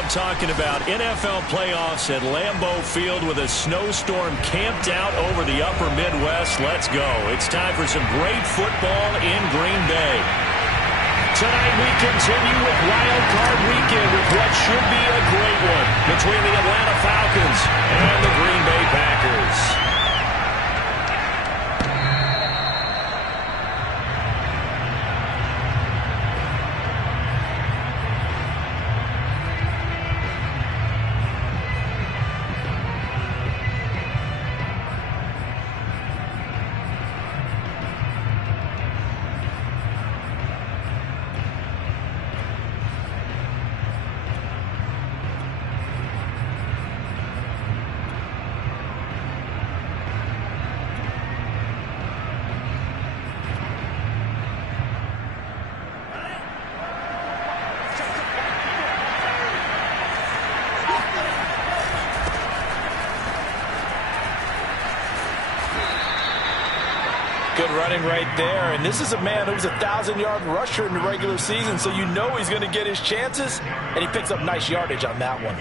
I'm talking about NFL playoffs at Lambeau Field with a snowstorm camped out over the upper Midwest. Let's go. It's time for some great football in Green Bay. Tonight we continue with Wild Card Weekend with what should be a great one between the Atlanta Falcons and the Green Bay Packers. Good running right there, and this is a man who was a 1,000-yard rusher in the regular season, so you know he's going to get his chances, and he picks up nice yardage on that one.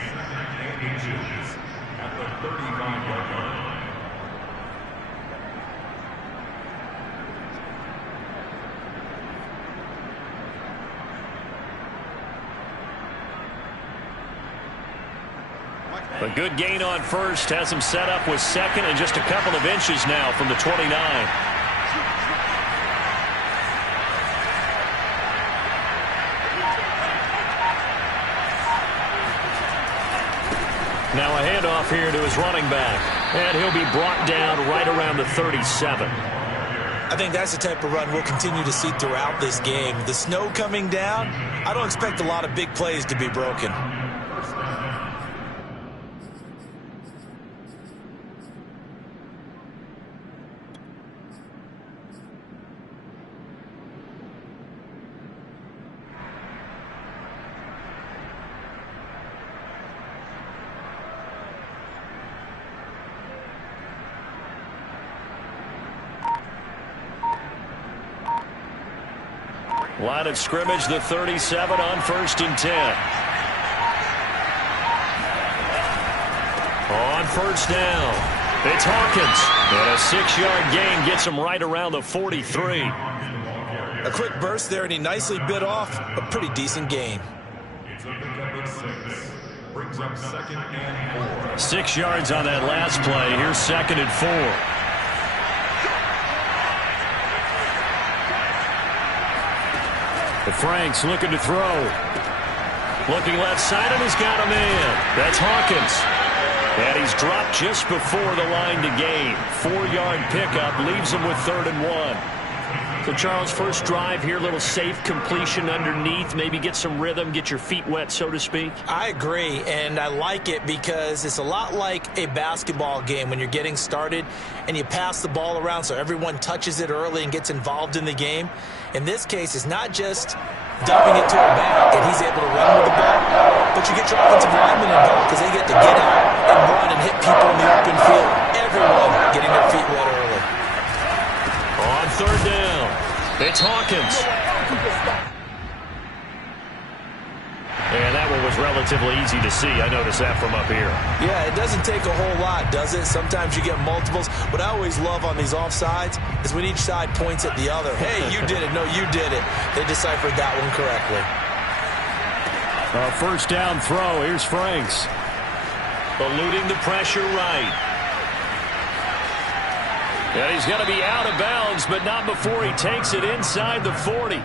A good gain on first has him set up with second and just a couple of inches now from the 29. Now a handoff here to his running back. And he'll be brought down right around the 37. I think that's the type of run we'll continue to see throughout this game. The snow coming down, I don't expect a lot of big plays to be broken. Line of scrimmage, the 37 on 1st and 10. On 1st down, it's Hawkins. And a 6-yard gain gets him right around the 43. A quick burst there, and he nicely bit off a pretty decent gain. 6 yards on that last play. Here's 2nd and 4. Franks looking to throw. Looking left side, and he's got a man. That's Hawkins. And he's dropped just before the line to gain. 4-yard pickup leaves him with 3rd and 1. So, Charles, first drive here, little safe completion underneath. Maybe get some rhythm, get your feet wet, so to speak. I agree, and I like it because it's a lot like a basketball game when you're getting started and you pass the ball around so everyone touches it early and gets involved in the game. In this case, it's not just dumping it to a back and he's able to run with the ball, but you get your offensive linemen involved because they get to get out and run and hit people in the open field. Everyone getting their feet wet early. On 3rd down, it's Hawkins. And that one was relatively easy to see. I noticed that from up here. Yeah, it doesn't take a whole lot, does it? Sometimes you get multiples. What I always love on these offsides is when each side points at the other. Hey, you did it. No, you did it. They deciphered that one correctly. 1st down throw. Here's Franks. Eluding the pressure right. And he's going to be out of bounds, but not before he takes it inside the 40.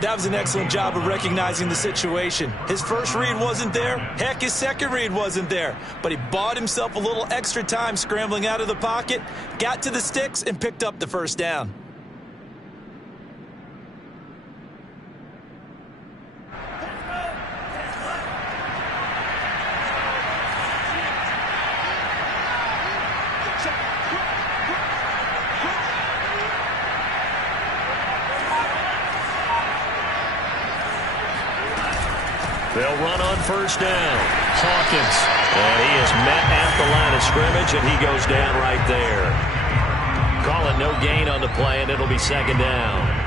That was an excellent job of recognizing the situation. His first read wasn't there. Heck, his second read wasn't there. But he bought himself a little extra time scrambling out of the pocket, got to the sticks, and picked up the 1st down. They'll run on 1st down. Hawkins. And he is met at the line of scrimmage, and he goes down right there. Call it no gain on the play, and it'll be 2nd down.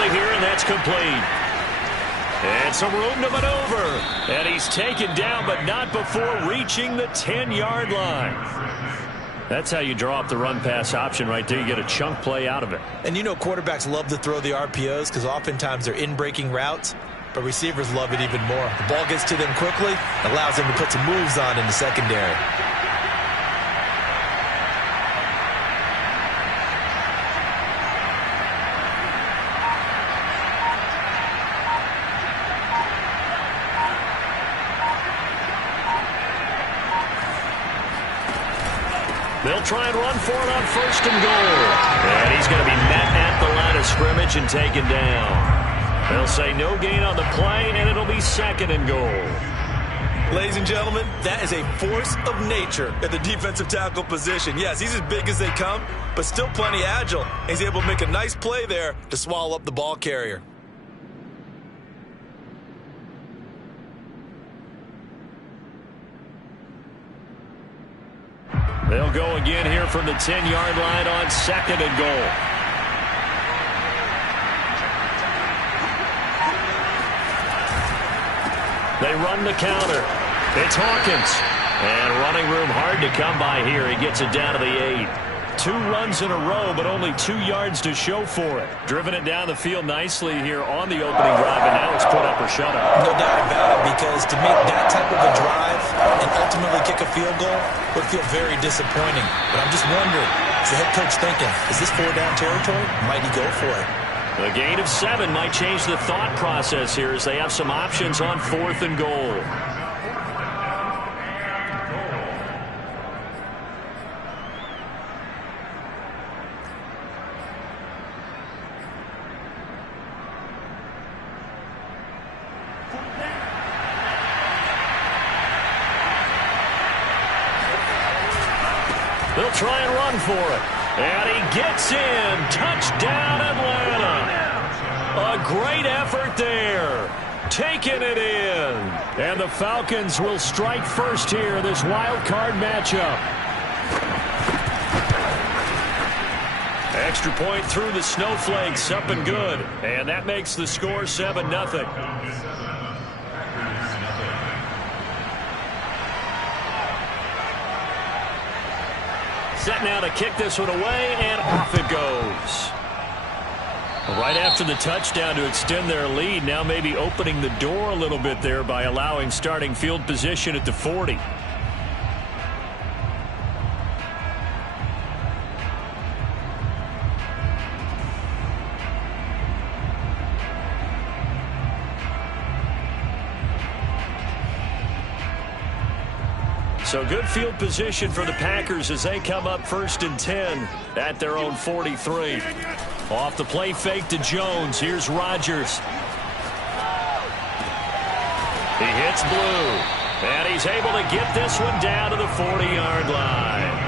early here, and that's complete. And some room to maneuver. And he's taken down, but not before reaching the 10-yard line. That's how you draw up the run-pass option right there. You get a chunk play out of it. And you know quarterbacks love to throw the RPOs because oftentimes they're in-breaking routes, but receivers love it even more. The ball gets to them quickly, allows them to put some moves on in the secondary. They'll try and run for it on 1st and goal. And he's going to be met at the line of scrimmage and taken down. They'll say no gain on the play, and it'll be 2nd and goal. Ladies and gentlemen, that is a force of nature at the defensive tackle position. Yes, he's as big as they come, but still plenty agile. He's able to make a nice play there to swallow up the ball carrier. They'll go again here from the 10-yard line on 2nd and goal. They run the counter. It's Hawkins. And running room hard to come by here. He gets it down to the 8. 2 runs in a row, but only 2 yards to show for it. Driven it down the field nicely here on the opening drive, and now it's put up or shut up. No doubt about it, because to make that type of a drive and ultimately kick a field goal would feel very disappointing. But I'm just wondering, is the head coach thinking, is this 4-down territory? Might he go for it? A gain of 7 might change the thought process here as they have some options on 4th and goal. They'll try and run for it. And he gets in. Touchdown, Atlanta. A great effort there. Taking it in. And the Falcons will strike first here in this wild card matchup. Extra point through the snowflakes. Up and good. And that makes the score 7-0. Set now to kick this one away, and off it goes. Right after the touchdown to extend their lead, now maybe opening the door a little bit there by allowing starting field position at the 40. So good field position for the Packers as they come up 1st and 10 at their own 43. Off the play fake to Jones. Here's Rodgers. He hits blue. And he's able to get this one down to the 40-yard line.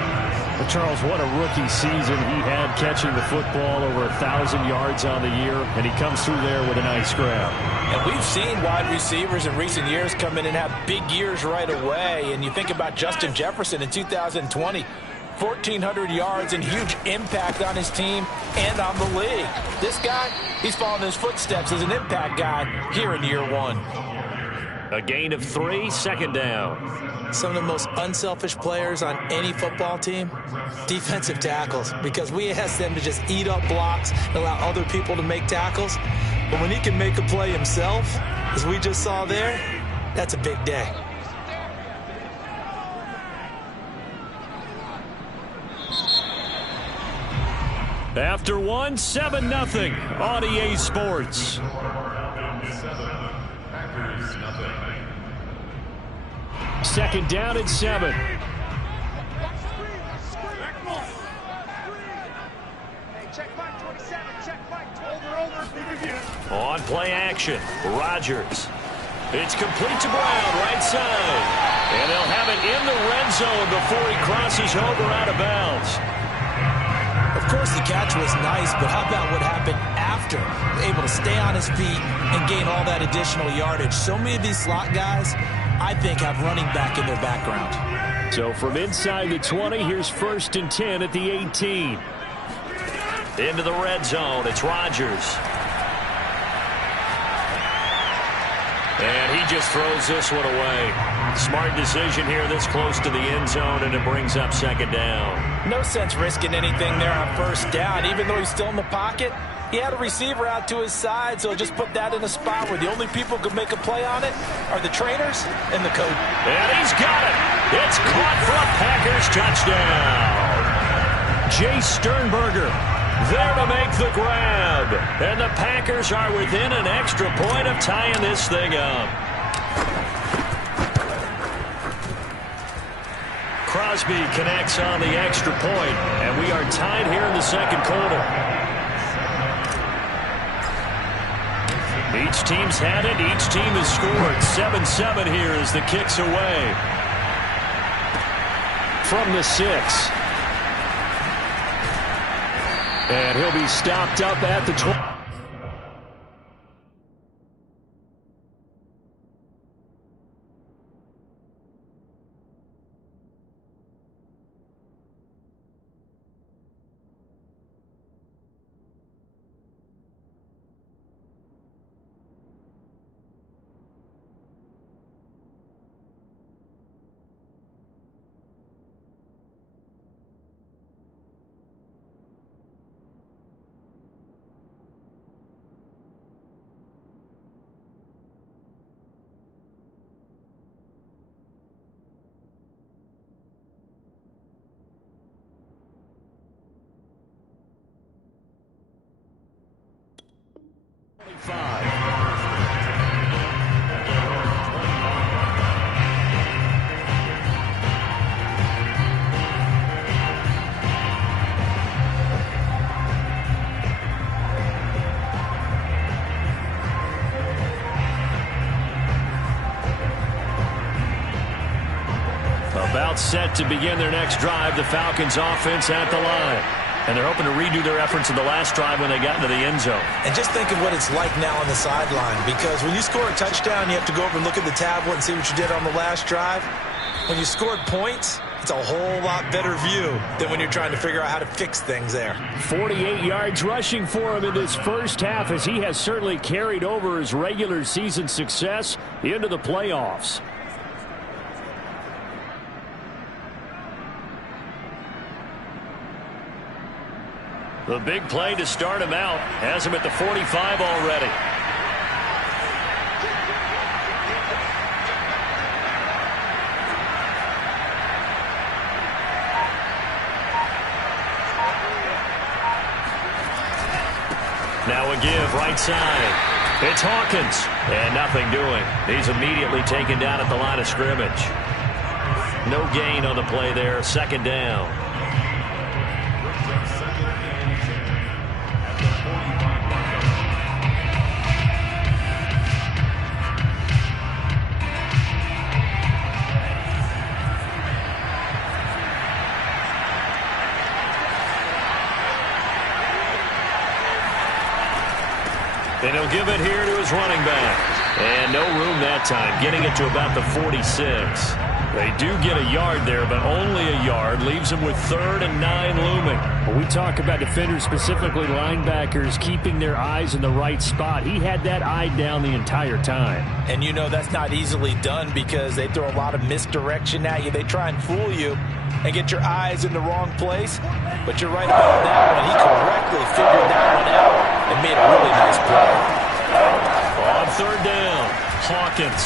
Well, Charles, what a rookie season he had catching the football, over 1,000 yards on the year, and he comes through there with a nice grab. And we've seen wide receivers in recent years come in and have big years right away. And you think about Justin Jefferson in 2020, 1,400 yards and huge impact on his team and on the league. This guy, he's following his footsteps as an impact guy here in year 1. A gain of 3, 2nd down. Some of the most unselfish players on any football team, defensive tackles, because we ask them to just eat up blocks and allow other people to make tackles. But when he can make a play himself, as we just saw there, that's a big day. After 1, 7-0 on EA Sports. Second down and 7. On play action, Rodgers. It's complete to Brown, right side. And they'll have it in the red zone before he crosses over out of bounds. Of course, the catch was nice, but how about what happened after? Able to stay on his feet and gain all that additional yardage. So many of these slot guys, I think, have running back in their background. So from inside the 20, here's 1st and 10 at the 18. Into the red zone, it's Rodgers. And he just throws this one away. Smart decision here this close to the end zone, and it brings up second down. No sense risking anything there on first down. Even though he's still in the pocket, he had a receiver out to his side, so just put that in a spot where the only people who could make a play on it are the trainers and the coach. And he's got it. It's caught for a Packers touchdown. Jay Sternberger there to make the grab. And the Packers are within an extra point of tying this thing up. Crosby connects on the extra point, and we are tied here in the second quarter. Each team's had it. Each team has scored. 7-7 here as the kick's away. From the 6. And he'll be stopped up at the 20. About set to begin their next drive, the Falcons offense at the line. And they're hoping to redo their efforts in the last drive when they got into the end zone. And just think of what it's like now on the sideline, because when you score a touchdown, you have to go over and look at the tablet and see what you did on the last drive. When you scored points, it's a whole lot better view than when you're trying to figure out how to fix things there. 48 yards rushing for him in this first half, as he has certainly carried over his regular season success into the playoffs. The big play to start him out has him at the 45 already. Now a give right side. It's Hawkins. And nothing doing. He's immediately taken down at the line of scrimmage. No gain on the play there. Second down. And he'll give it here to his running back. And no room that time, getting it to about the 46. They do get a yard there, but only a yard. Leaves them with 3rd and 9 looming. When we talk about defenders, specifically linebackers, keeping their eyes in the right spot, he had that eye down the entire time. And you know that's not easily done because they throw a lot of misdirection at you. They try and fool you and get your eyes in the wrong place. But you're right about that one. He correctly figured that one out and made a really nice play. On 3rd down, Hawkins.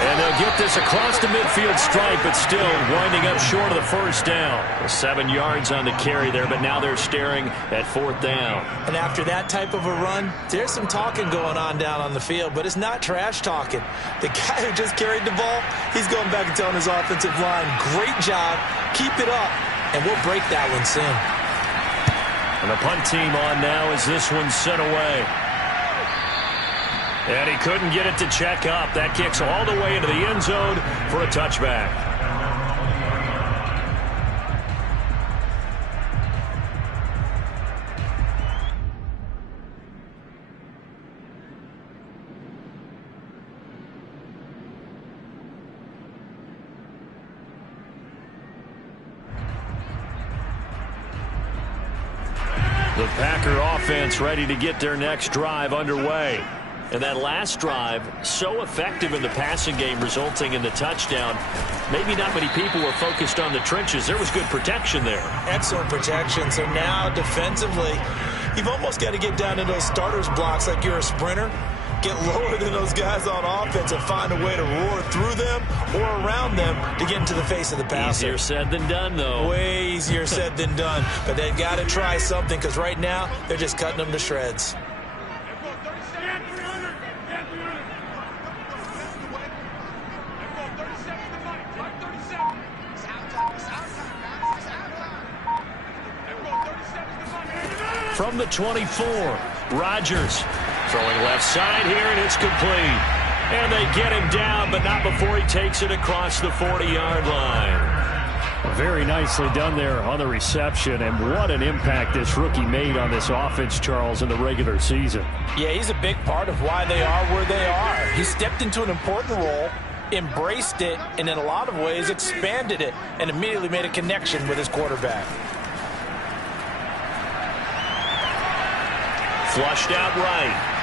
And they'll get this across the midfield stripe, but still winding up short of the first down. 7 yards on the carry there, but now they're staring at 4th down. And after that type of a run, there's some talking going on down on the field, but it's not trash talking. The guy who just carried the ball, he's going back and telling his offensive line, great job, keep it up, and we'll break that one soon. And the punt team on now as this one's sent away. And he couldn't get it to check up. That kicks all the way into the end zone for a touchback. The Packer offense ready to get their next drive underway. And that last drive, so effective in the passing game, resulting in the touchdown. Maybe not many people were focused on the trenches. There was good protection there. Excellent protection. So now defensively, you've almost got to get down to those starters blocks like you're a sprinter. Get lower than those guys on offense and find a way to roar through them or around them to get into the face of the passer. Easier said than done, though. Way easier said than done. But they've got to try something because right now they're just cutting them to shreds. From the 24, Rodgers throwing left side here, and it's complete. And they get him down, but not before he takes it across the 40-yard line. Very nicely done there on the reception, and what an impact this rookie made on this offense, Charles, in the regular season. Yeah, he's a big part of why they are where they are. He stepped into an important role, embraced it, and in a lot of ways expanded it, and immediately made a connection with his quarterback. Flushed out right.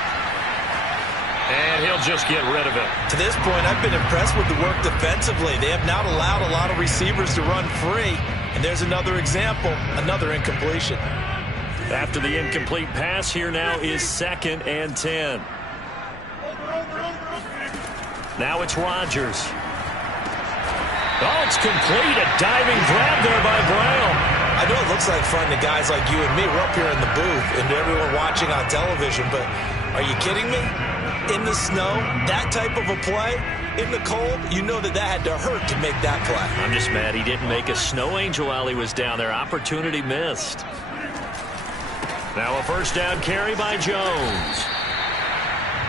And he'll just get rid of it. To this point, I've been impressed with the work defensively. They have not allowed a lot of receivers to run free. And there's another example, another incompletion. After the incomplete pass, here now is 2nd and 10. Now it's Rodgers. Oh, it's complete. A diving grab there by Brown. I know it looks like fun to guys like you and me. We're up here in the booth and everyone watching on television, but are you kidding me? In the snow, that type of a play, in the cold, you know that had to hurt to make that play. I'm just mad he didn't make a snow angel while he was down there. Opportunity missed. Now a first down carry by Jones.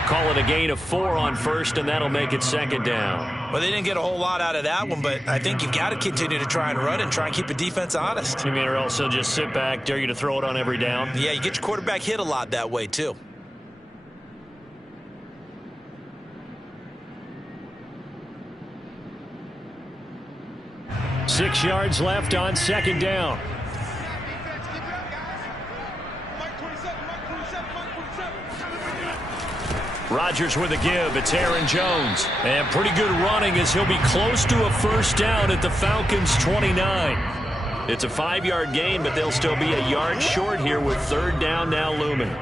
Call it a gain of 4 on first, and that'll make it 2nd down. Well, they didn't get a whole lot out of that one, but I think you've got to continue to try and run and try and keep the defense honest. You mean, or else they'll just sit back, dare you to throw it on every down? Yeah, you get your quarterback hit a lot that way, too. Six yards left on 2nd down. Rodgers with a give. It's Aaron Jones. And pretty good running as he'll be close to a first down at the Falcons' 29. It's a 5-yard gain, but they'll still be a yard short here with 3rd down now looming.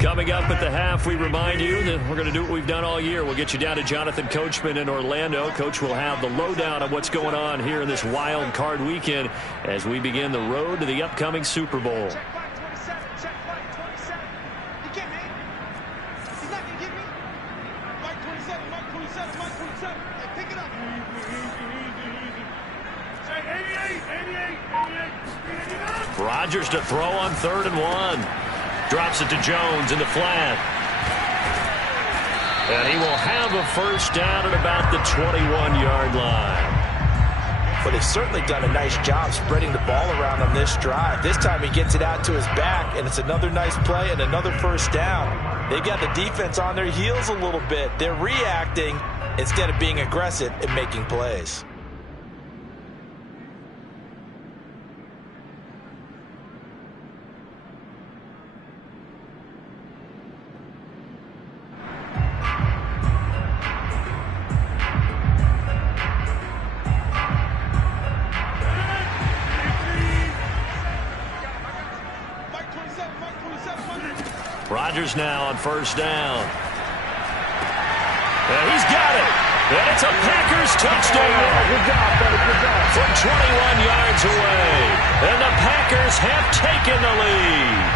Coming up at the half, we remind you that we're going to do what we've done all year. We'll get you down to Jonathan Coachman in Orlando. Coach will have the lowdown of what's going on here in this wild card weekend as we begin the road to the upcoming Super Bowl. Rodgers to throw on 3rd and 1. Drops it to Jones in the flat. And he will have a first down at about the 21-yard line. But they've certainly done a nice job spreading the ball around on this drive. This time he gets it out to his back, and it's another nice play and another first down. They've got the defense on their heels a little bit. They're reacting instead of being aggressive and making plays. Rodgers now on first down. And he's got it. And it's a Packers touchdown. From 21 yards away. And the Packers have taken the lead.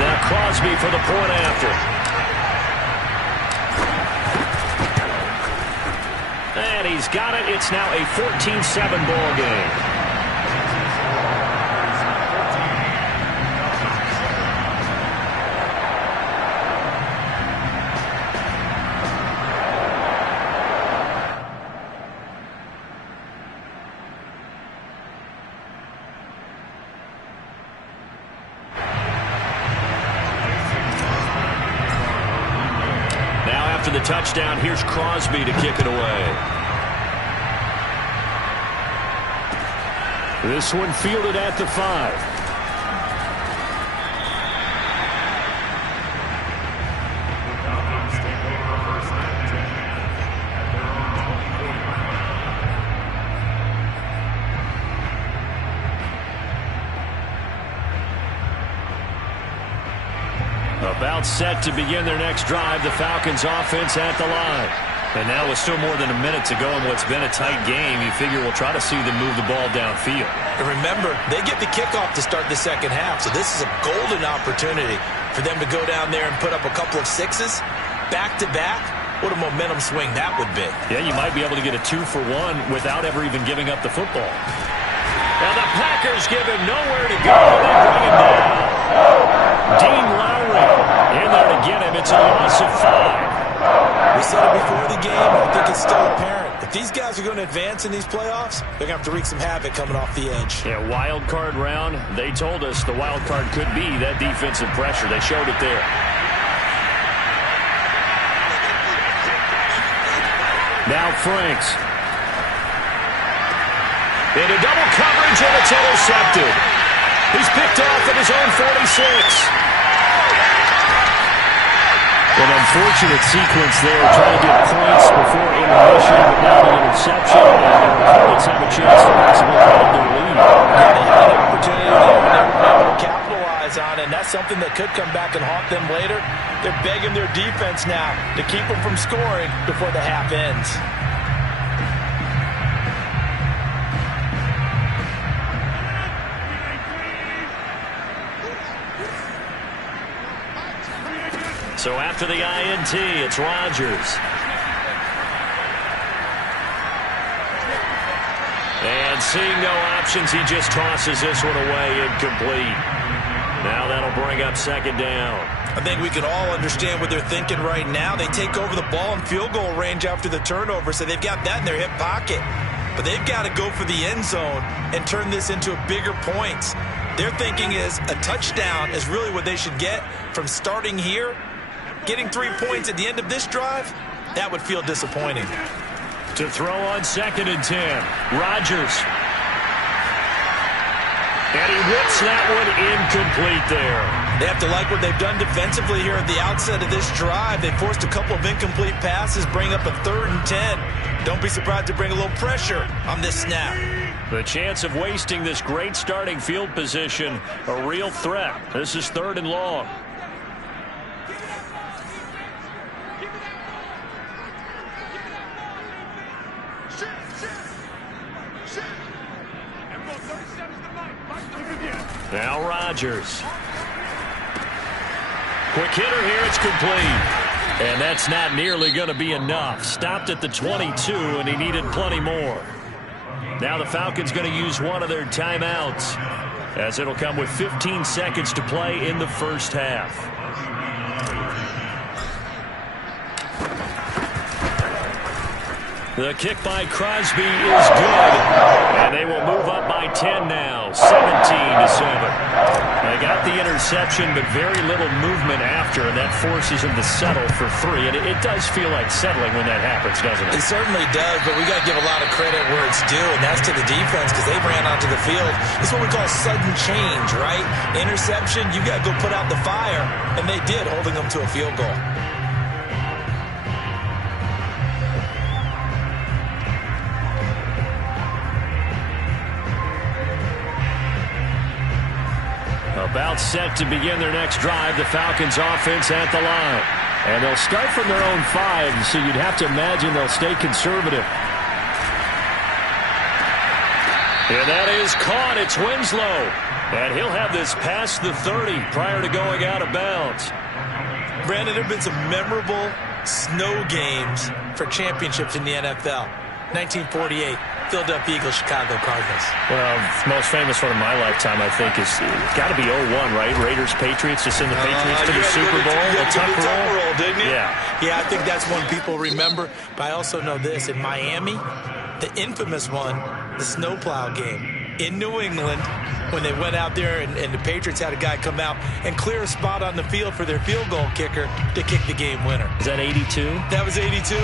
Now Crosby for the point after. And he's got it. It's now a 14-7 ball game. touchdown. Here's Crosby to kick it away. This one fielded at the 5. About set to begin their next drive. The Falcons offense at the line. And now with still more than a minute to go in what's been a tight game, you figure we'll try to see them move the ball downfield. And remember, they get the kickoff to start the second half, so this is a golden opportunity for them to go down there and put up a couple of sixes back-to-back. What a momentum swing that would be. Yeah, you might be able to get a 2-for-1 without ever even giving up the football. And the Packers give him nowhere to go. They bring him down. Dean Lowry in there to get him. It's a loss of 5. We said it before the game, and I think it's still apparent. If these guys are going to advance in these playoffs, they're going to have to wreak some havoc coming off the edge. Yeah, wild card round. They told us the wild card could be that defensive pressure. They showed it there. Now Franks. Into double coverage, and it's intercepted. He's picked off at his own 46. An unfortunate sequence there, trying to get points before intermission, but now the interception, and their opponents have a chance to possibly hold their lead. Yeah, they had an opportunity there, and they were able to capitalize on it, and that's something that could come back and haunt them later. They're begging their defense now to keep them from scoring before the half ends. So after the INT, it's Rodgers. And seeing no options, he just tosses this one away, incomplete. Now that'll bring up second down. I think we can all understand what they're thinking right now. They take over the ball in field goal range after the turnover, so they've got that in their hip pocket. But they've got to go for the end zone and turn this into a bigger points. Their thinking is a touchdown is really what they should get from starting here. Getting 3 points at the end of this drive, that would feel disappointing. To throw on 2nd and 10, Rodgers. And he whips that one incomplete there. They have to like what they've done defensively here at the outset of this drive. They forced a couple of incomplete passes, bring up a 3rd and 10. Don't be surprised to bring a little pressure on this snap. The chance of wasting this great starting field position, a real threat. This is 3rd and long. Now Rodgers. Quick hitter here, it's complete. And that's not nearly going to be enough. Stopped at the 22, and he needed plenty more. Now the Falcons going to use one of their timeouts, as it'll come with 15 seconds to play in the first half. The kick by Crosby is good, and they will move up by 10 now, 17-7. They got the interception, but very little movement after, and that forces them to settle for 3. And it does feel like settling when that happens, doesn't it? It certainly does, but we got to give a lot of credit where it's due, and that's to the defense because they ran onto the field. This is what we call sudden change, right? Interception, you got to go put out the fire, and they did, holding them to a field goal. About set to begin their next drive, the Falcons offense at the line. And they'll start from their own 5, so you'd have to imagine they'll stay conservative. And that is caught. It's Winslow. And he'll have this past the 30 prior to going out of bounds. Brandon, there have been some memorable snow games for championships in the NFL. 1948. Philadelphia Eagles, Chicago Cardinals. Well, the most famous one of my lifetime, I think, is got to be 01, right? Raiders, Patriots, to send the Patriots to the Super Bowl. The tuck roll, didn't you? Yeah. Yeah, I think that's one people remember. But I also know this. In Miami, the infamous one, the snowplow game. in New England when they went out there and the Patriots had a guy come out and clear a spot on the field for their field goal kicker to kick the game winner. Is that 82? That was 82,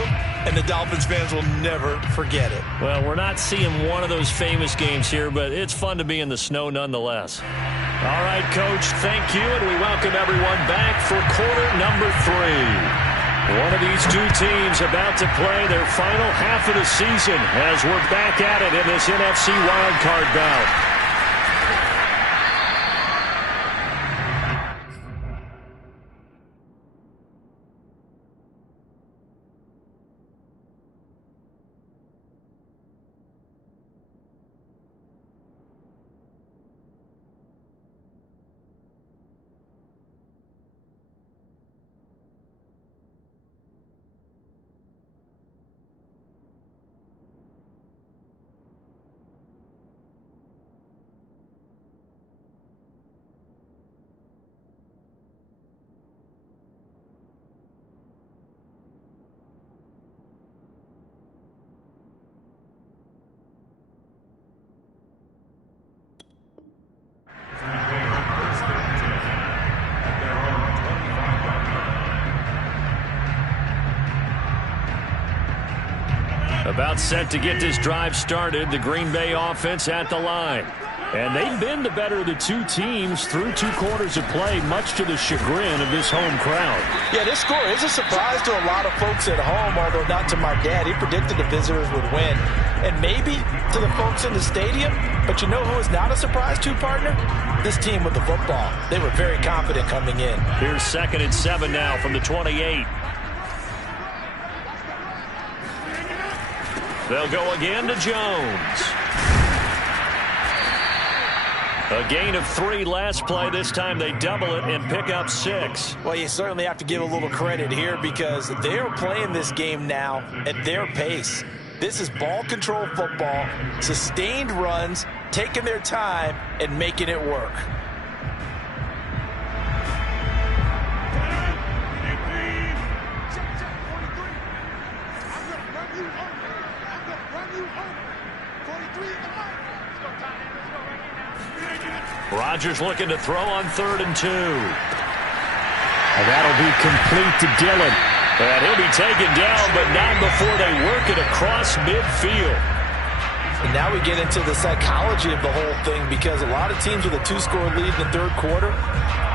and the Dolphins fans will never forget it. Well, we're not seeing one of those famous games here, but it's fun to be in the snow nonetheless. All right, Coach, thank you, and we welcome everyone back for quarter number 3. One of these two teams about to play their final half of the season as we're back at it in this NFC wildcard bout. About set to get this drive started, the Green Bay offense at the line. And they've been the better of the two teams through 2 quarters of play, much to the chagrin of this home crowd. Yeah, this score is a surprise to a lot of folks at home, although not to my dad. He predicted the visitors would win. And maybe to the folks in the stadium. But you know who is not a surprise to, partner? This team with the football. They were very confident coming in. Here's 2nd and 7 now from the 28. They'll go again to Jones. A gain of 3 last play. This time they double it and pick up 6. Well, you certainly have to give a little credit here because they are playing this game now at their pace. This is ball control football, sustained runs, taking their time and making it work. Rodgers looking to throw on 3rd and 2. And that'll be complete to Dillon. And he'll be taken down, but not before they work it across midfield. And now we get into the psychology of the whole thing because a lot of teams with a 2-score lead in the 3rd quarter,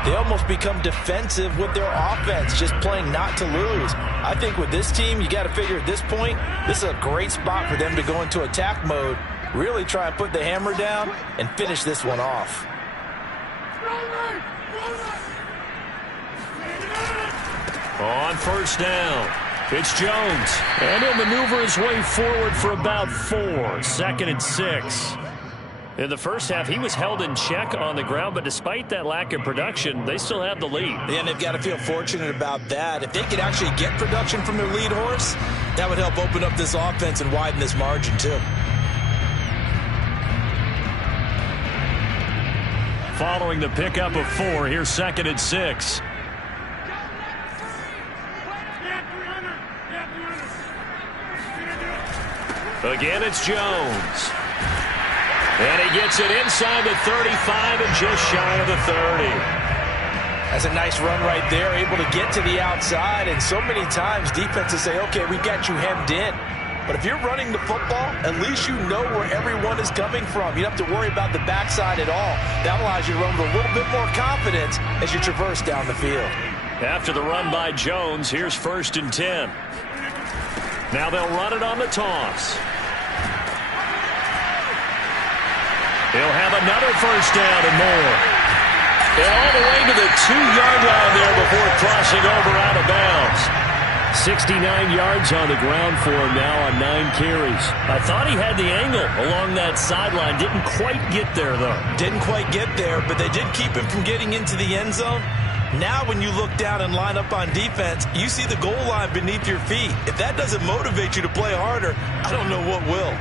they almost become defensive with their offense, just playing not to lose. I think with this team, you got to figure at this point, this is a great spot for them to go into attack mode, really try and put the hammer down and finish this one off. On 1st down, it's Jones. And he'll maneuver his way forward for about 4. 2nd and 6. In the first half, he was held in check on the ground, but despite that lack of production, they still have the lead. And they've got to feel fortunate about that. If they could actually get production from their lead horse, that would help open up this offense and widen this margin too. Following the pickup of 4, here's 2nd and 6. Again, it's Jones. And he gets it inside the 35 and just shy of the 30. That's a nice run right there, able to get to the outside. And so many times defenses say, okay, we've got you hemmed in. But if you're running the football, at least you know where everyone is coming from. You don't have to worry about the backside at all. That allows you to run with a little bit more confidence as you traverse down the field. After the run by Jones, here's 1st and 10. Now they'll run it on the toss. He'll have another 1st down and more. And all the way to the 2-yard line there before crossing over out of bounds. 69 yards on the ground for him now on 9 carries. I thought he had the angle along that sideline. Didn't quite get there, though. Didn't quite get there, but they did keep him from getting into the end zone. Now when you look down and line up on defense, you see the goal line beneath your feet. If that doesn't motivate you to play harder, I don't know what will.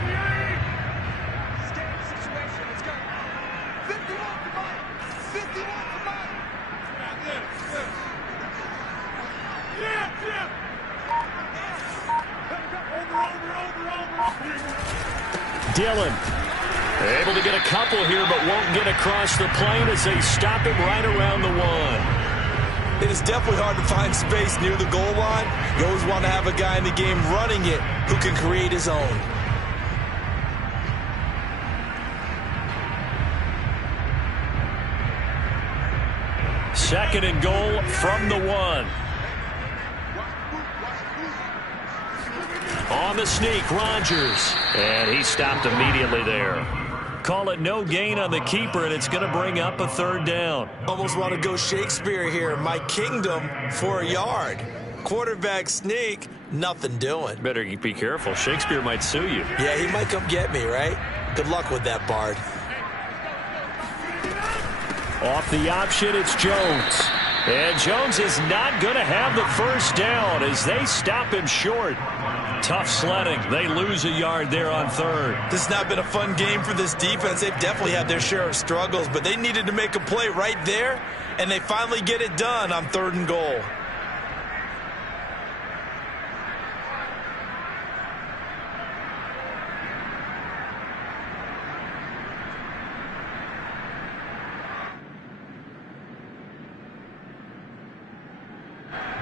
Dillon. Able to get a couple here, but won't get across the plane as they stop him right around the 1. It is definitely hard to find space near the goal line. You always want to have a guy in the game running it who can create his own. Second and goal from the 1. On the sneak, Rodgers. And he stopped immediately there. Call it no gain on the keeper, and it's going to bring up a third down. Almost want to go Shakespeare here. My kingdom for a yard. Quarterback sneak, nothing doing. Better be careful. Shakespeare might sue you. Yeah, he might come get me, right? Good luck with that, Bard. Off the option, it's Jones. And Jones is not going to have the first down as they stop him short. Tough sledding. They lose a yard there on third. This has not been a fun game for this defense. They've definitely had their share of struggles, but they needed to make a play right there, and they finally get it done on 3rd and goal.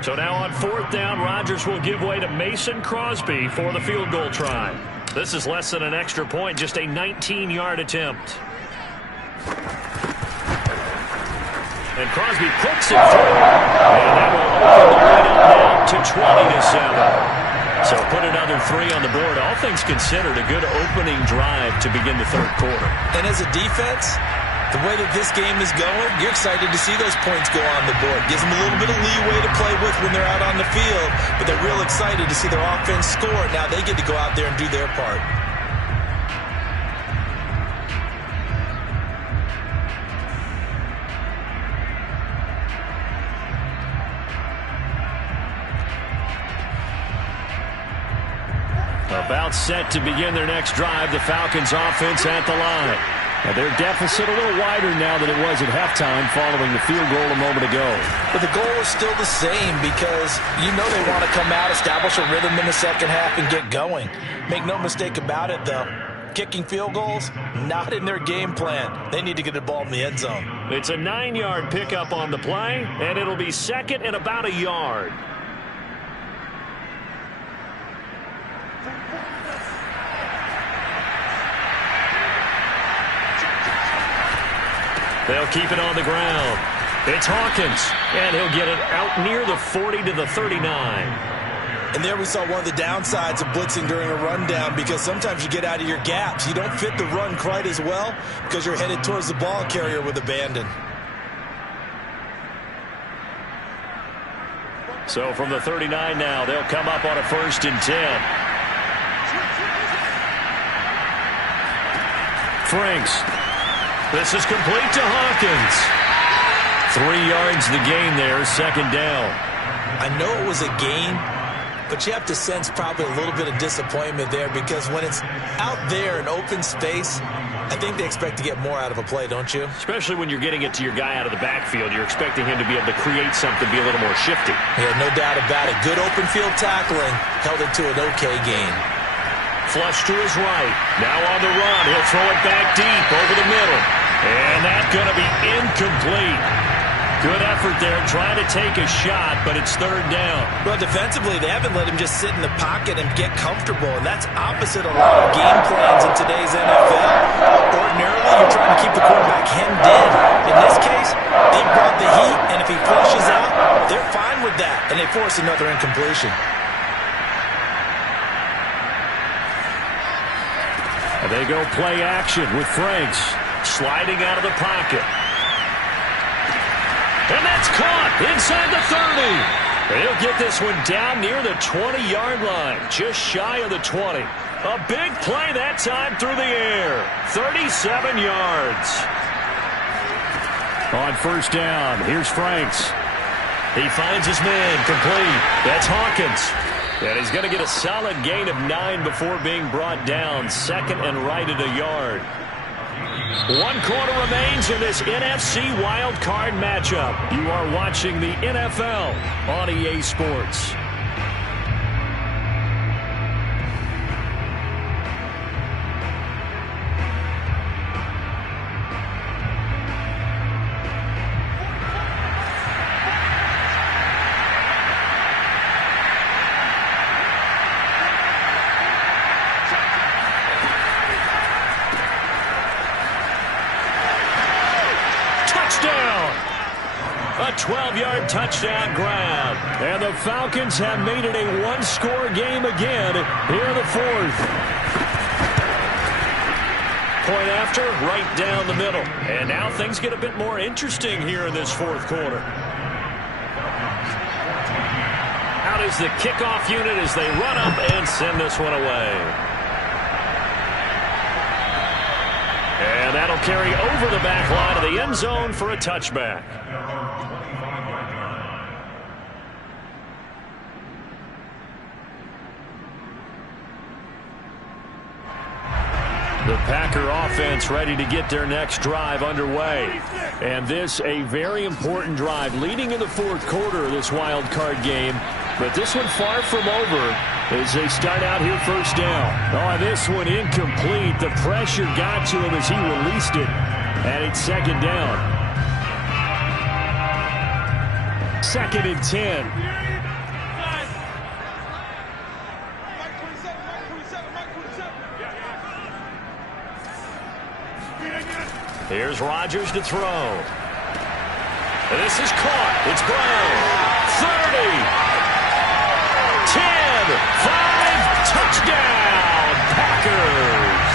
So now on 4th down, Rodgers will give way to Mason Crosby for the field goal try. This is less than an extra point, just a 19-yard attempt. And Crosby puts it through. And that will open the lead up now to 20-7. So put another 3 on the board. All things considered, a good opening drive to begin the 3rd quarter. And as a defense, the way that this game is going, you're excited to see those points go on the board. Gives them a little bit of leeway to play with when they're out on the field, but they're real excited to see their offense score. Now they get to go out there and do their part. About set to begin their next drive, the Falcons offense at the line. Now their deficit a little wider now than it was at halftime following the field goal a moment ago. But the goal is still the same because you know they want to come out, establish a rhythm in the second half, and get going. Make no mistake about it, though. Kicking field goals, not in their game plan. They need to get the ball in the end zone. It's a 9-yard pickup on the play, and it'll be 2nd and about a yard. They'll keep it on the ground. It's Hawkins, and he'll get it out near the 40 to the 39. And there we saw one of the downsides of blitzing during a rundown because sometimes you get out of your gaps. You don't fit the run quite as well because you're headed towards the ball carrier with abandon. So from the 39 now, they'll come up on a 1st and 10. Franks. This is complete to Hawkins. 3 yards the gain there, 2nd down. I know it was a gain, but you have to sense probably a little bit of disappointment there because when it's out there in open space, I think they expect to get more out of a play, don't you? Especially when you're getting it to your guy out of the backfield. You're expecting him to be able to create something, be a little more shifty. Yeah, no doubt about it. Good open field tackling held it to an okay gain. Flush to his right. Now on the run. He'll throw it back deep over the middle. And that's going to be incomplete. Good effort there trying to take a shot, but it's 3rd down. Well, defensively, they haven't let him just sit in the pocket and get comfortable, and that's opposite a lot of game plans in today's NFL. Ordinarily, you're trying to keep the quarterback hemmed in. In this case, they brought the heat, and if he flushes out, they're fine with that, and they force another incompletion. And they go play action with Franks sliding out of the pocket. And that's caught inside the 30. He'll get this one down near the 20-yard line, just shy of the 20. A big play that time through the air. 37 yards. On 1st down, here's Franks. He finds his man complete. That's Hawkins. And he's going to get a solid gain of 9 before being brought down. 2nd and right at a yard. 1 quarter remains in this NFC Wild Card matchup. You are watching the NFL on EA Sports. a 12-yard touchdown grab. And the Falcons have made it a one-score game again here in the fourth. Point after, right down the middle. And now things get a bit more interesting here in this fourth quarter. Out is the kickoff unit as they run up and send this one away. And that'll carry over the back line of the end zone for a touchback. The Packer offense ready to get their next drive underway. And this a very important drive leading in the fourth quarter of this wild card game. But this one far from over as they start out here first down. Oh, this one incomplete. The pressure got to him as he released it. And it's second down. 2nd and 10. Here's Rodgers to throw. This is caught. It's Brown. 30. 10. 5. Touchdown. Packers.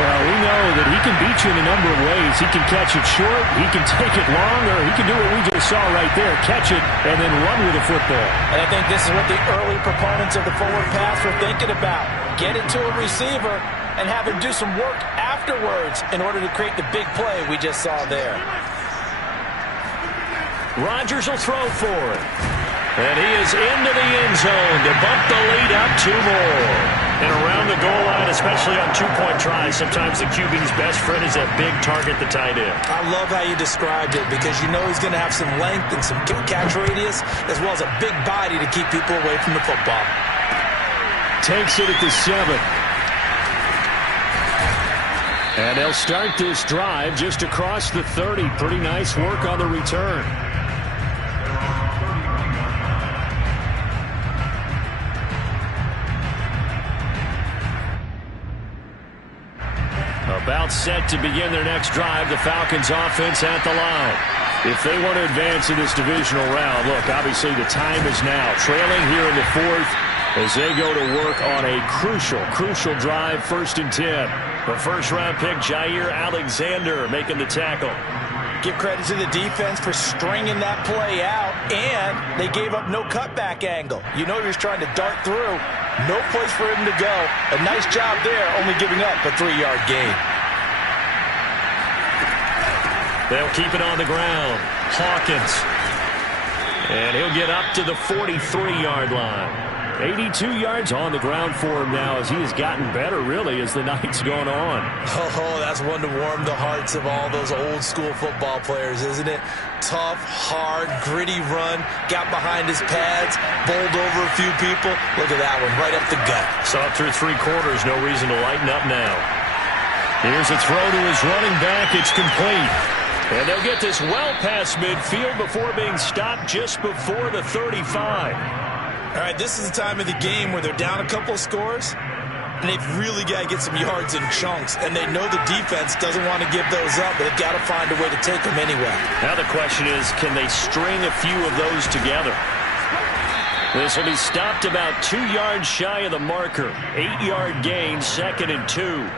Well, we know that he can beat you in a number of ways. He can catch it short, he can take it long, or he can do what we just saw right there, catch it and then run with the football. And I think this is what the early proponents of the forward pass were thinking about. Get it to a receiver and have him do some work afterwards in order to create the big play we just saw there. Rodgers will throw for it. And he is into the end zone to bump the lead up 2 more. And around the goal line, especially on 2-point tries, sometimes the QB's best friend is that big target, the tight end. I love how you described it because you know he's going to have some length and some catch radius as well as a big body to keep people away from the football. Takes it at the 7. And they'll start this drive just across the 30. Pretty nice work on the return. About set to begin their next drive, the Falcons offense at the line. If they want to advance in this divisional round, look, obviously the time is now. Trailing here in the fourth as they go to work on a crucial drive, 1st and 10. The first-round pick, Jair Alexander, making the tackle. Give credit to the defense for stringing that play out, and they gave up no cutback angle. You know he was trying to dart through. No place for him to go. A nice job there, only giving up a 3-yard gain. They'll keep it on the ground. Hawkins. And he'll get up to the 43-yard line. 82 yards on the ground for him now as he has gotten better, really, as the night's gone on. Oh, that's one to warm the hearts of all those old-school football players, isn't it? Tough, hard, gritty run, got behind his pads, bowled over a few people. Look at that one, right up the gut. Saw it through 3 quarters, no reason to lighten up now. Here's a throw to his running back. It's complete. And they'll get this well past midfield before being stopped just before the 35. All right, this is the time of the game where they're down a couple of scores, and they've really got to get some yards in chunks, and they know the defense doesn't want to give those up, but they've got to find a way to take them anyway. Now the question is, can they string a few of those together? This will be stopped about 2 yards shy of the marker. 8-yard gain, 2nd and 2.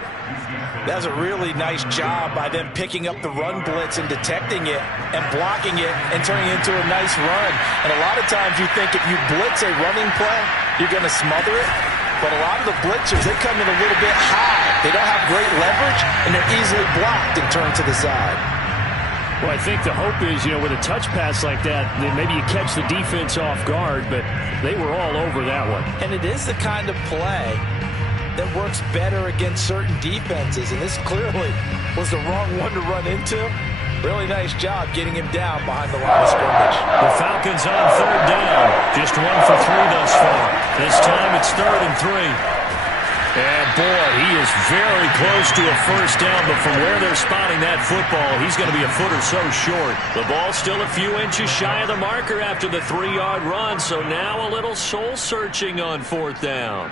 That's a really nice job by them picking up the run blitz and detecting it and blocking it and turning it into a nice run. And a lot of times you think if you blitz a running play, you're going to smother it. But a lot of the blitzers, they come in a little bit high. They don't have great leverage, and they're easily blocked and turned to the side. Well, I think the hope is, with a touch pass like that, then maybe you catch the defense off guard, but they were all over that one. And it is the kind of play that works better against certain defenses, and this clearly was the wrong one to run into. Really nice job getting him down behind the line of scrimmage. The Falcons on 3rd down. Just 1 for 3 thus far. This time it's 3rd and 3. And boy, he is very close to a first down, but from where they're spotting that football, he's going to be a foot or so short. The ball's still a few inches shy of the marker after the 3-yard run, so now a little soul-searching on 4th down.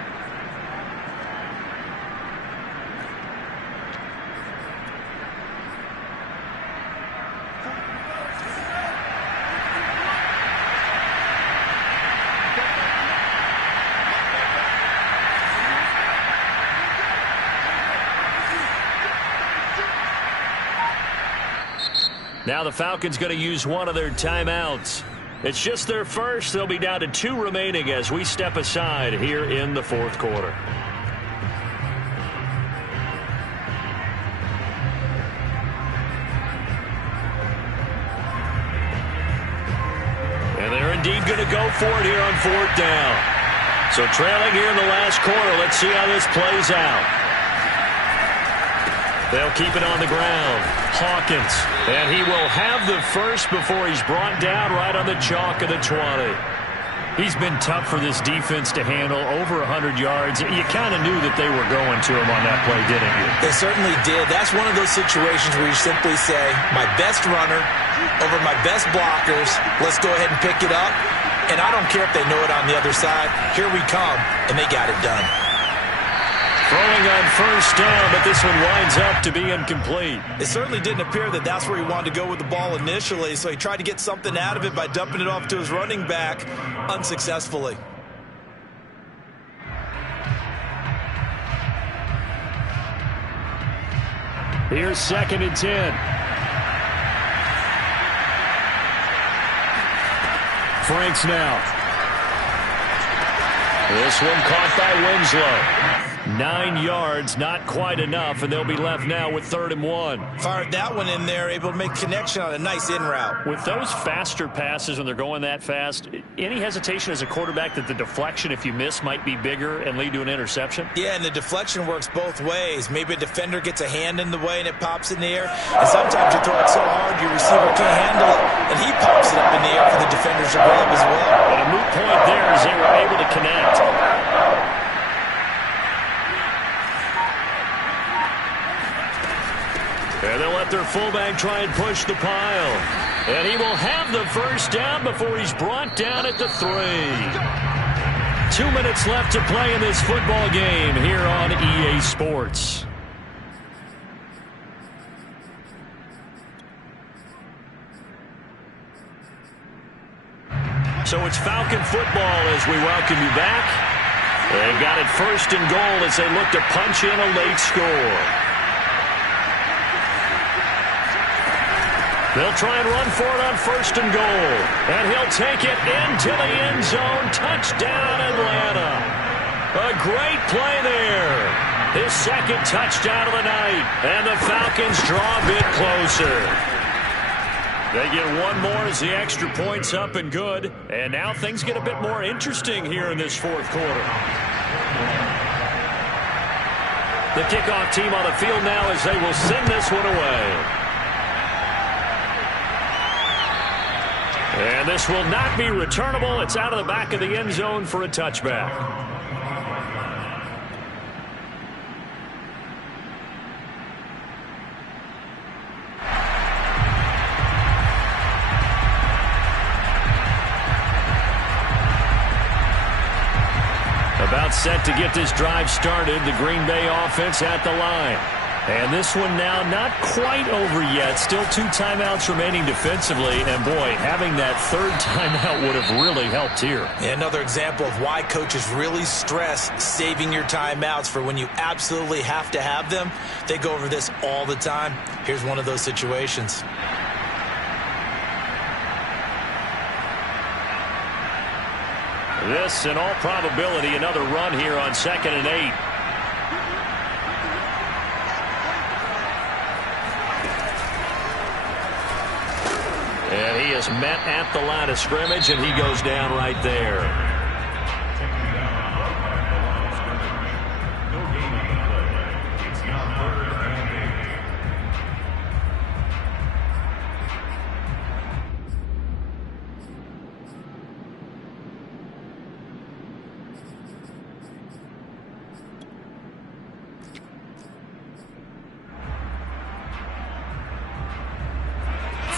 Now the Falcons going to use one of their timeouts. It's just their first. They'll be down to 2 remaining as we step aside here in the fourth quarter. And they're indeed going to go for it here on 4th down. So trailing here in the last quarter. Let's see how this plays out. They'll keep it on the ground. Hawkins. And he will have the first before he's brought down right on the chalk of the 20. He's been tough for this defense to handle, over 100 yards. You kind of knew that they were going to him on that play, didn't you? They certainly did. That's one of those situations where you simply say, my best runner over my best blockers. Let's go ahead and pick it up. And I don't care if they know it on the other side. Here we come, and they got it done. Throwing on 1st down, but this one winds up to be incomplete. It certainly didn't appear that that's where he wanted to go with the ball initially, so he tried to get something out of it by dumping it off to his running back unsuccessfully. Here's 2nd and 10. Franks now. This one caught by Winslow. 9 yards, not quite enough, and they'll be left now with 3rd and 1. Fired that one in there, able to make connection on a nice in route. With those faster passes when they're going that fast, any hesitation as a quarterback that the deflection, if you miss, might be bigger and lead to an interception? Yeah, and the deflection works both ways. Maybe a defender gets a hand in the way and it pops in the air, and sometimes you throw it so hard your receiver can't handle it, and he pops it up in the air for the defenders to grab as well. But a moot point there as they were able to connect. And they'll let their fullback try and push the pile. And he will have the 1st down before he's brought down at the 3. 2 minutes left to play in this football game here on EA Sports. So it's Falcon football as we welcome you back. They've got it 1st and goal as they look to punch in a late score. They'll try and run for it on 1st and goal. And he'll take it into the end zone. Touchdown, Atlanta. A great play there. His 2nd touchdown of the night. And the Falcons draw a bit closer. They get one more as the extra point's up and good. And now things get a bit more interesting here in this 4th quarter. The kickoff team on the field now as they will send this one away. And this will not be returnable. It's out of the back of the end zone for a touchback. About set to get this drive started. The Green Bay offense at the line. And this one now not quite over yet. Still 2 timeouts remaining defensively. And, boy, having that 3rd timeout would have really helped here. Yeah, another example of why coaches really stress saving your timeouts for when you absolutely have to have them. They go over this all the time. Here's one of those situations. This, in all probability, another run here on 2nd and 8. And he is met at the line of scrimmage, and he goes down right there.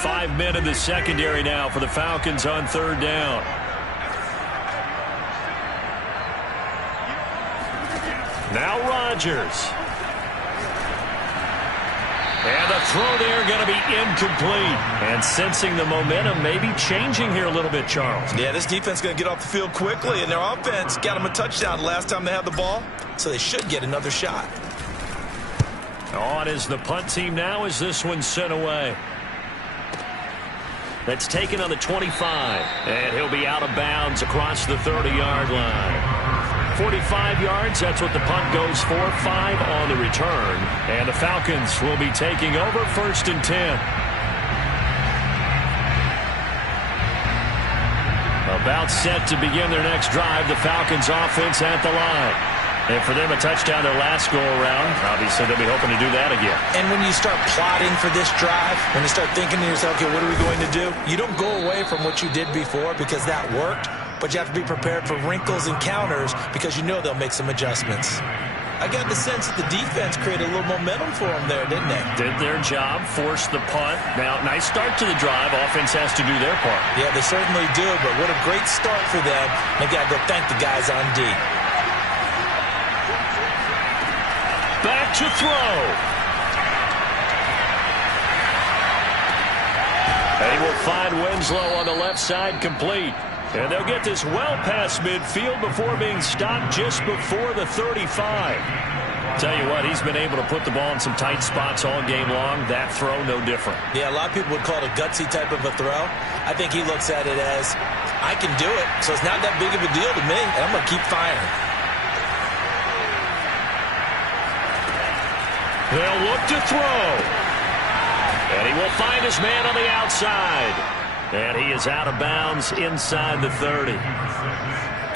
Five men in the secondary now for the Falcons on 3rd down. Now Rodgers. And the throw there going to be incomplete. And sensing the momentum maybe changing here a little bit, Charles. Yeah, this defense is going to get off the field quickly, and their offense got them a touchdown last time they had the ball, so they should get another shot. On is the punt team now as this one's sent away. That's taken on the 25. And he'll be out of bounds across the 30-yard line. 45 yards, that's what the punt goes for. 5 on the return. And the Falcons will be taking over 1st and 10. About set to begin their next drive. The Falcons offense at the line. And for them, a touchdown their last go-around. Obviously, they'll be hoping to do that again. And when you start plotting for this drive, when you start thinking to yourself, okay, what are we going to do? You don't go away from what you did before because that worked, but you have to be prepared for wrinkles and counters because you know they'll make some adjustments. I got the sense that the defense created a little momentum for them there, didn't they? Did their job, forced the punt. Now, nice start to the drive. Offense has to do their part. Yeah, they certainly do, but what a great start for them. They got to go thank the guys on D. Back to throw. They will find Winslow on the left side complete. And they'll get this well past midfield before being stopped just before the 35. Tell you what, he's been able to put the ball in some tight spots all game long. That throw, no different. Yeah, a lot of people would call it a gutsy type of a throw. I think he looks at it as, I can do it, so it's not that big of a deal to me, and I'm going to keep firing. They'll look to throw. And he will find his man on the outside. And he is out of bounds inside the 30.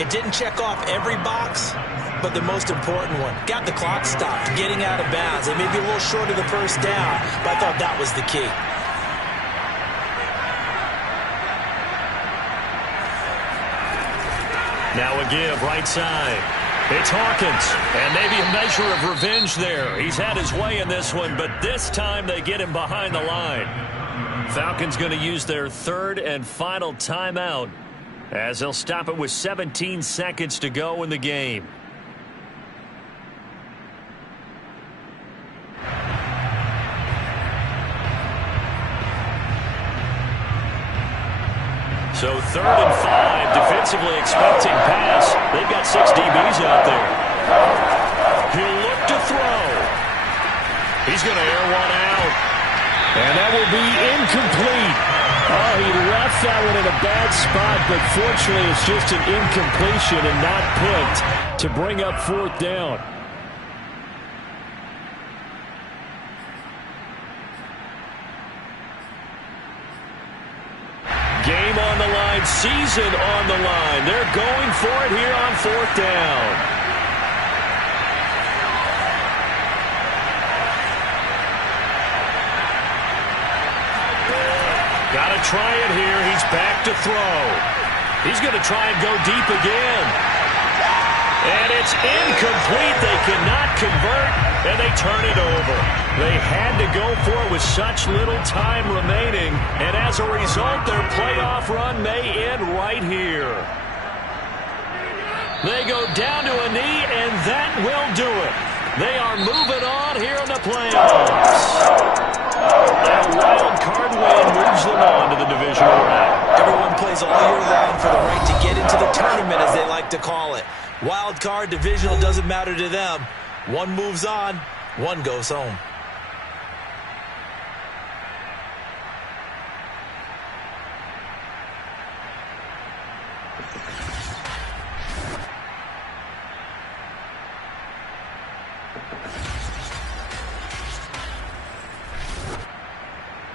It didn't check off every box, but the most important one. Got the clock stopped, getting out of bounds. It may be a little short of the first down, but I thought that was the key. Now a give, right side. It's Hawkins, and maybe a measure of revenge there. He's had his way in this one, but this time they get him behind the line. Falcons going to use their 3rd and final timeout as they'll stop it with 17 seconds to go in the game. So 3rd and 5, defensively expecting pass. They've got 6 DBs out there. He'll look to throw. He's going to air one out. And that will be incomplete. Oh, he left that one in a bad spot, but fortunately it's just an incompletion and not picked to bring up 4th down. Game on the line, season on the line. They're going for it here on 4th down. Got to try it here. He's back to throw. He's going to try and go deep again. And it's incomplete. They cannot convert, and they turn it over. They had to go for it with such little time remaining, and as a result, their playoff run may end right here. They go down to a knee, and that will do it. They are moving on here in the playoffs. A wild card win moves them on to the divisional round. Everyone plays all year long for the right to get into the tournament, as they like to call it. Wild card, divisional, doesn't matter to them. One moves on, one goes home.